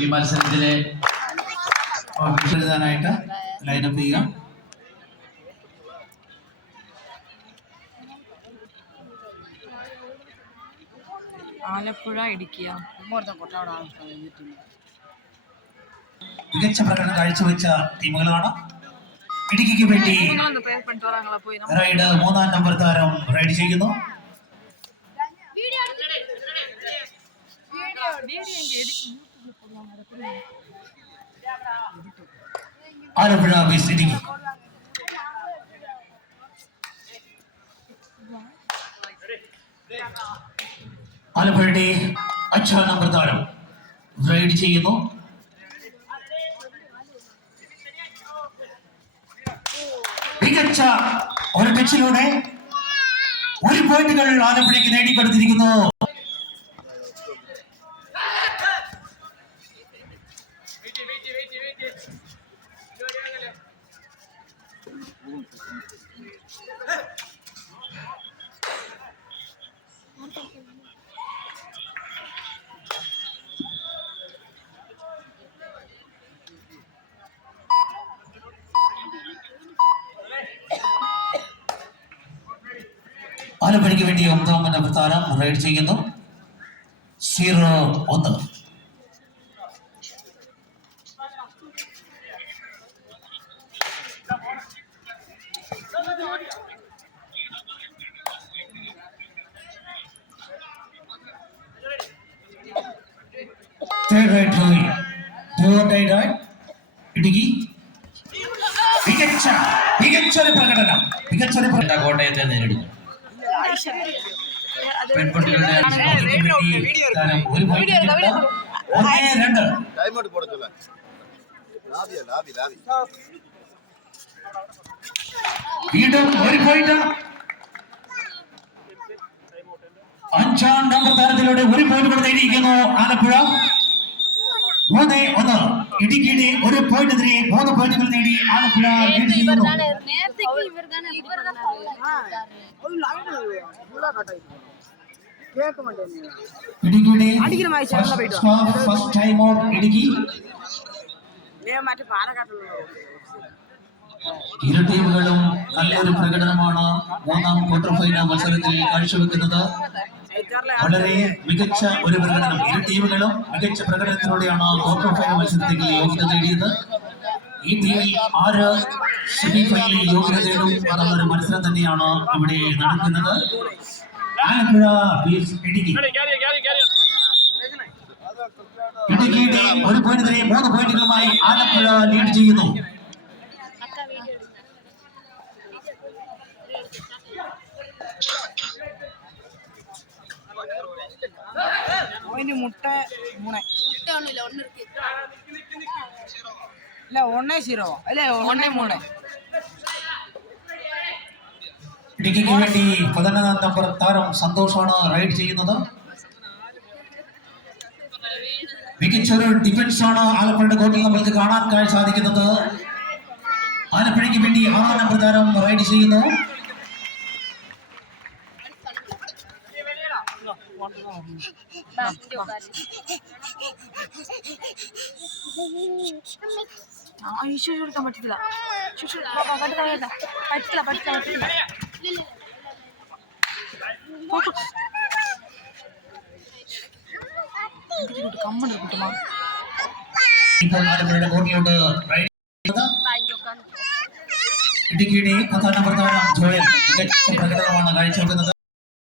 ഈ മത്സരത്തിലെ എഴുതാനായിട്ട് ലൈനപ്പ് ചെയ്യുക. ആലപ്പുഴ ഇടുക്കി മികച്ച പ്രകടനം കാഴ്ചവെച്ച ടീമുകളാണ്. ഇടുക്കിക്ക് വേണ്ടി റൈഡ് 3-ാം നമ്പർ താരം റൈഡ് ചെയ്യുന്നു. ആലപ്പുഴ വിസ് ഇടുക്കി. ആലപ്പുഴയുടെ 5-ാം നമ്പർ താരം റൈഡ് ചെയ്യുന്നു. മികച്ച ഒരു പിച്ചിലൂടെ 1 പോയിന്റുകൾ ആലപ്പുഴയ്ക്ക് നേടിക്കൊടുത്തിരിക്കുന്നു. ആലപ്പുഴയ്ക്ക് വേണ്ടി 9-ാം നമ്പർ താരം റൈഡ് ചെയ്യുന്നു. 0-1. ഇടുക്കി മികച്ചൊരു പ്രകടനം. കോട്ടയത്തെ നേരിടുന്നു. പെൺകുട്ടികളുടെ വീണ്ടും 1 പോയിന്റ്. 5-ാം നമ്പർ താരത്തിലൂടെ 1 പോയിന്റ് കൂടെ നേടിയിരിക്കുന്നു ആലപ്പുഴ. 3-1. ഇടുക്കിയുടെ 1 പോയിന്റിനെതിരെ 3 പോയിന്റുകൾ നേടി ആലപ്പുഴ ലീഡ് ചെയ്യുന്നു. ഇടുക്കിയുടെ ഫസ്റ്റ് ടൈം ഔട്ട് ഇടുക്കി. ഇരു ടീമുകളും നല്ലൊരു പ്രകടനമാണ് 3-ാം ക്വാർട്ടർ ഫൈനൽ മത്സരത്തിൽ കാഴ്ചവെക്കുന്നത്. വളരെ മികച്ച ഒരു പ്രകടനം. ഇരു ടീമുകളും മികച്ച പ്രകടനത്തിലൂടെയാണ് ക്വാർട്ടർ ഫൈനൽ മത്സരത്തിൽ യോഗ്യത നേടിയത്. ഈ ടീമിൽ ആര് സെമി ഫൈനലിൽ യോഗ്യത നേടും എന്നുള്ളൊരു മത്സരം തന്നെയാണ് ഇവിടെ നടക്കുന്നത്. ആലപ്പുഴ ഇടുക്കി. ഇടുക്കിയുടെ 1 പോയിന്റിനെതിരെ 3 പോയിന്റുകളുമായി ആലപ്പുഴ ലീഡ് ചെയ്യുന്നു. ഇടുക്കിക്ക് വേണ്ടി 11-ാം നമ്പർ താരം സന്തോഷാണ് റൈഡ് ചെയ്യുന്നത്. മികച്ചൊരു ഡിഫൻസ് ആണ് ആലപ്പുഴയുടെ ഗോളിൽ നമ്മൾക്ക് കാണാൻ സാധിക്കുന്നത്. ആലപ്പുഴയ്ക്ക് വേണ്ടി 6-ാം നമ്പർ താരം റൈഡ് ചെയ്യുന്നു. എടുക്കാൻ പറ്റത്തില്ല. കമ്മണ്ട് കിട്ടുമോ? ഇടുക്കിയുടെ 10-ാം നമ്പർ താരം ജോയൽ മികച്ച പ്രകടനമാണ് കാഴ്ചവെക്കുന്നത്.